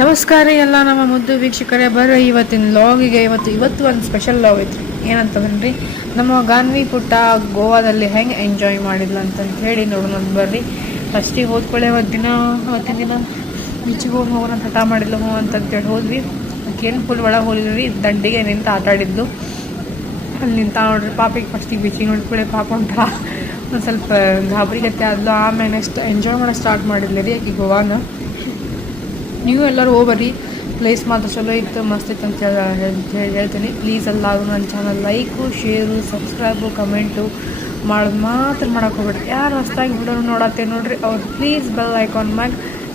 ನಮಸ್ಕಾರ ಎಲ್ಲ ನಮ್ಮ ಮುದ್ದು ವೀಕ್ಷಕರೇ ಬರ್ರಿ ಇವತ್ತಿನ ಲಾಗಿಗೆ ಇವತ್ತು ಇವತ್ತು ಒಂದು ಸ್ಪೆಷಲ್ ಲಾಗ್ ಐತ್ರಿ. ಏನಂತಂದ್ರಿ, ನಮ್ಮ ಗಾನ್ವಿ ಪುಟ್ಟ ಗೋವಾದಲ್ಲಿ ಹೆಂಗೆ ಎಂಜಾಯ್ ಮಾಡಿದ್ಲು ಅಂತಂತ ಹೇಳಿ ನೋಡೋಣ ಬರ್ರಿ. ಫಸ್ಟಿಗೆ ಹೋದ್ಕೊಳ್ಳೆ ಅವತ್ತು ದಿನ, ಅವತ್ತಿನ ದಿನ ಬೀಚಿಗೆ ಹೋಗಿ ಹೋಗೋಣ ಅಂತ ಹಠ ಮಾಡಿದ್ಲು ಹ್ಞೂ ಅಂತಂತೇಳಿ ಹೋದ್ವಿ. ಏನು ಫುಲ್ ಒಳಗೆ ಹೋಗಿದ್ವಿ ದಂಡಿಗೆ ನಿಂತು ಆಟ ಆಡಿದ್ಲು. ಅಲ್ಲಿ ನಿಂತ ನೋಡ್ರಿ, ಪಾಪಿಗೆ ಫಸ್ಟಿಗೆ ಬೀಚಿಗೆ ನೋಡ್ಕೊಳ್ಳೆ ಪಾಪ ಉಂಟ ಒಂದು ಸ್ವಲ್ಪ ಗಾಬರಿ ಗತ್ತೆ ಆದ್ಲು. ಆಮೇಲೆ ನೆಕ್ಸ್ಟ್ ಎಂಜಾಯ್ ಮಾಡೋಕ್ಕೆ ಸ್ಟಾರ್ಟ್ ಮಾಡಿದ್ಲು ರೀ ಆಕೆ ಗೋವಾನ. ನೀವು ಎಲ್ಲರೂ ಹೋಗ್ಬರ್ರಿ. ಪ್ಲೇಸ್ ಮಾತ್ರ ಚಲೋ ಇತ್ತು, ಮಸ್ತ್ ಇತ್ತು ಅಂತ ಹೇಳಿ ಹೇಳ್- ಹೇಳ್ತೀನಿ. ಪ್ಲೀಸ್ ಎಲ್ಲರೂ ನನ್ನ channel like share subscribe comment ಮಾಡೋದು ಮಾತ್ರ ಮಾಡೋಕೆ ಹೋಗ್ಬೇಡ್ರಿ. ಯಾರು ಹೊಸ್ದಾಗಿ ವಿಡಿಯೋ ನೋಡತ್ತೆ ನೋಡ್ರಿ, ಅವ್ರು ಪ್ಲೀಸ್ ಬೆಲ್ ಐಕಾನ್ ಮ್ಯಾಗ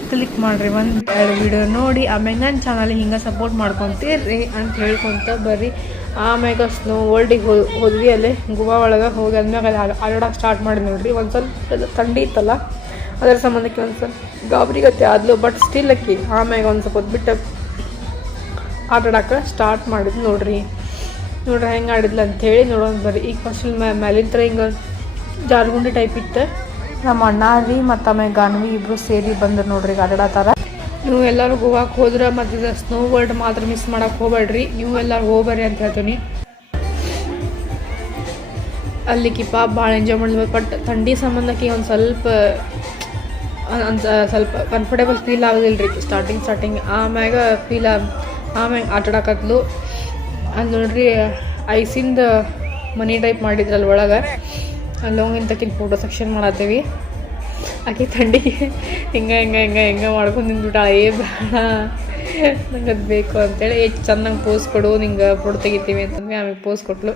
ಕ್ಲಿಕ್ ಮಾಡಿರಿ. ಒಂದು ಎರಡು ವಿಡಿಯೋ ನೋಡಿ, ಆಮೇಲೆ ನನ್ನ ಚಾನಲ್ ಹಿಂಗೆ ಸಪೋರ್ಟ್ ಮಾಡ್ಕೊತೀರಿ ಅಂತ ಹೇಳ್ಕೊತ ಬರ್ರಿ. ಆಮ್ಯಾಗ ಸ್ನೋ ವರ್ಲ್ಡಿಗೆ ಹೋ ಹೋದ್ವಿ ಅಲ್ಲೇ ಗುವಾ ಒಳಗೆ ಹೋಗಿ ಆದ್ಮ್ಯಾಗ ಅಲ್ಲಿ ಆಡೋಕೆ ಸ್ಟಾರ್ಟ್ ಮಾಡಿ ನೋಡ್ರಿ ಒಂದು ಸ್ವಲ್ಪ ಥಂಡಿ ಇತ್ತಲ್ಲ. ಅದರ ಸಂಬಂಧಕ್ಕೆ ಒಂದು ಸ್ವಲ್ಪ ಗಾಬರಿಗತ್ತೆ ಆದ್ಲು ಬಟ್ ಸ್ಟಿಲ್ ಅಕ್ಕಿ. ಆಮ್ಯಾಗ ಒಂದು ಸ್ವಲ್ಪ ಹೊದ್ಬಿಟ್ಟು ಬಿಟ್ಟು ಆಟ ಆಡಕ್ಕೆ ಸ್ಟಾರ್ಟ್ ಮಾಡಿದ್ ನೋಡ್ರಿ. ನೋಡ್ರಿ ಹೆಂಗೆ ಆಡಿದ್ಲು ಅಂಥೇಳಿ ನೋಡೋಣ ಬರ್ರಿ. ಈಗ ಫಸ್ಟ್ ಮ್ಯಾಲಿಂತ್ರ ಹಿಂಗೆ ಜಾರ್ಗುಂಡಿ ಟೈಪ್ ಇತ್ತು. ನಮ್ಮ ಅಣ್ಣ ರೀ ಮತ್ತು ಆಮೇಲೆ ಗಾನ್ವಿ ಇಬ್ಬರು ಸೇರಿ ಬಂದ್ರು ನೋಡ್ರಿ ಈಗ ಆಟಾಡತ್ತಾರ ನೀವು ಎಲ್ಲರೂ ಗೋವಾಕ್ಕೆ ಹೋದ್ರೆ ಮತ್ತು ಇದು ಸ್ನೋ ವರ್ಲ್ಡ್ ಮಾತ್ರ ಮಿಸ್ ಮಾಡಕ್ಕೆ ಹೋಗ್ಬೇಡ್ರಿ. ನೀವು ಎಲ್ಲರೂ ಹೋಗ್ಬರ್ರಿ ಅಂತ ಹೇಳ್ತೀನಿ. ಅಲ್ಲಿ ಕಿಪ್ಪ ಭಾಳ ಎಂಜಾಯ್ ಮಾಡಿದ್ವಿ ಬಟ್ ಥಂಡಿ ಸಂಬಂಧಕ್ಕೆ ಒಂದು ಸ್ವಲ್ಪ ಅಂತ ಸ್ವಲ್ಪ ಕಂಫರ್ಟೇಬಲ್ ಫೀಲ್ ಆಗೋದಿಲ್ಲ ರೀ ಸ್ಟಾರ್ಟಿಂಗ್ ಸ್ಟಾರ್ಟಿಂಗ್ ಆಮ್ಯಾಗ ಫೀಲ್ ಆಮ್ಯಾಗ ಆಟಾಡಕತ್ಲು ಅಲ್ಲಿ ನೋಡ್ರಿ, ಐಸಿಂದ ಮನಿ ಟೈಪ್ ಮಾಡಿದ್ರಲ್ಲ ಒಳಗೆ. ಅಲ್ಲಿ ಹೋಗಿಂತಕಿನ ಫೋಟೋ ಸೆಕ್ಷನ್ ಮಾಡತ್ತೀವಿ. ಆಕೆ ಥಂಡಿಗೆ ಹಿಂಗೆ ಹಿಂಗೆ ಹಿಂಗೆ ಹಿಂಗೆ ಮಾಡ್ಕೊಂಡು ನಿಂತ್ಬಿಟ್ಟ ಏ ಬೇಡ ನಂಗೆ ಅದು ಬೇಕು ಅಂತೇಳಿ. ಎಷ್ಟು ಚೆನ್ನಾಗಿ ಪೋಸ್ ಕೊಡು, ನಿಂಗೆ ಫೋಟೋ ತೆಗಿತೀವಿ ಅಂತಂದ್ರೆ ಆಮೇಲೆ ಪೋಸ್ ಕೊಟ್ಲು.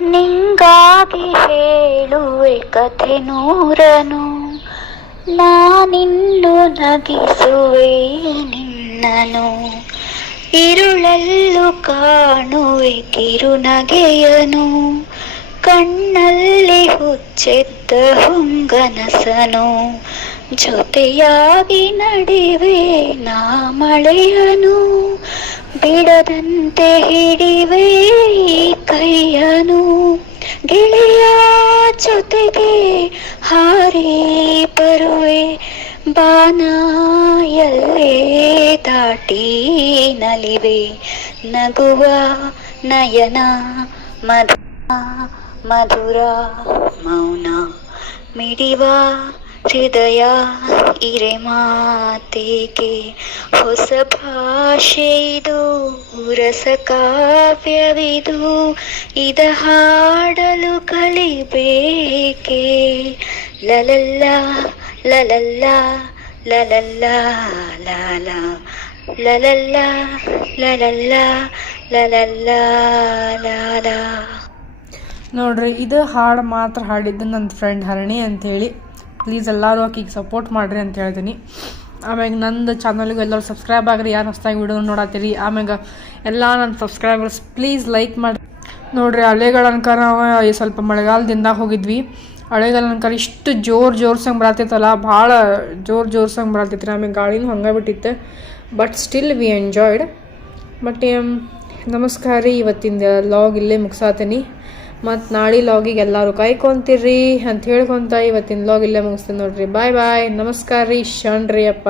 ನಿಂಗಾಗಿ ಹೇಳುವೆ ಕಥೆ ನೂರನು. ನಾನಿನ್ನು ನಗಿಸುವೆ ನಿನ್ನನು. ಇರುಳಲ್ಲೂ ಕಾಣುವೆ ಕಿರುನಗೆಯನು. ಕಣ್ಣಲ್ಲಿ ಹುಚ್ಚೆದ್ದ ಹುಂಗನಸನು. ಜೊತೆಯಾಗಿ ನಡೆವೆ ನಾ ಮಳೆಯನು. ಬಿಡದಂತೆ ಹಿಡಿವೆ ಹಾರಿ ಬರುವೆ ಬಾನ ಎಲ್ಲೇ ದಾಟಿ ನಲಿವೆ ನಗುವ ನಯನ ಮಧು ಮಧುರ ಮೌನ ಮಿಡಿವ ಹೃದಯ ಇರೆ ಮಾತೆಗೆ ಹೊಸ ಭಾಷೆ ಇದು, ರಸ ಕಾವ್ಯವಿದು. ಇದ ಹಾಡಲು ಕಲಿಬೇಕೆ? ಲಲಲ್ಲ ಲಲಲ್ಲ ಲಲಲ್ಲ, ಲಾಲ. ಲಲಲ್ಲ ಲಲಲ್ಲ ಲಲಲ್ಲ, ಲಾಲ. ನೋಡ್ರಿ, ಇದು ಹಾಡು ಮಾತ್ರ ಹಾಡಿದ್ದು ನನ್ನ ಫ್ರೆಂಡ್ ಹರಣಿ ಅಂಥೇಳಿ ಪ್ಲೀಸ್ ಎಲ್ಲರೂ ಆಕಿಗೆ ಸಪೋರ್ಟ್ ಮಾಡಿರಿ ಅಂತ ಹೇಳ್ತೀನಿ. ಆಮ್ಯಾಗ ನಂದು ಚಾನಲ್ಗೆ ಎಲ್ಲರೂ ಸಬ್ಸ್ಕ್ರೈಬ್ ಆಗ್ರಿ, ಯಾರು ಹೊಸ್ದಾಗಿ ವಿಡಿಯೋ ನೋಡತ್ತೀರಿ, ಆಮ್ಯಾಗ ಎಲ್ಲ ನನ್ನ ಸಬ್ಸ್ಕ್ರೈಬರ್ಸ್ ಪ್ಲೀಸ್ ಲೈಕ್ ಮಾಡಿ. ನೋಡ್ರಿ ಹಳೆಗಳ ಅನ್ಕಾರ ಸ್ವಲ್ಪ ಮಳೆಗಾಲದಿಂದ ಹೋಗಿದ್ವಿ. ಹಳೆಗಾಲ ಅನ್ಕಾರ ಇಷ್ಟು ಜೋರು ಜೋರ್ಸಂಗೆ ಬರತ್ತಿತ್ತಲ್ಲ ಭಾಳ ಜೋರು ಜೋರ್ಸಂಗೆ ಬರತ್ತಿತ್ತು ಆಮೇಲೆ ಗಾಳಿನೂ ಹಂಗೆ ಬಿಟ್ಟಿತ್ತು. But still we enjoyed but ನಮಸ್ಕಾರ ರೀ ಇವತ್ತಿನ ಲಾಗ್ ಇಲ್ಲೇ ಮುಗಿಸಾತೀನಿ. ಮತ್ತು ನಾಳೆ ಲಾಗಿಗೆ ಎಲ್ಲರೂ ಕಾಯ್ಕೊಂತೀರಿ ಅಂತ ಹೇಳ್ಕೊಂತ ಇವತ್ತಿನ ಲಾಗ್ ಇಲ್ಲೇ ಮುಗಿಸ್ತೀನಿ ನೋಡ್ರಿ. ಬಾಯ್ ಬಾಯ್. ನಮಸ್ಕಾರ ರೀ ಶಣ್ರಿ ಅಪ್ಪ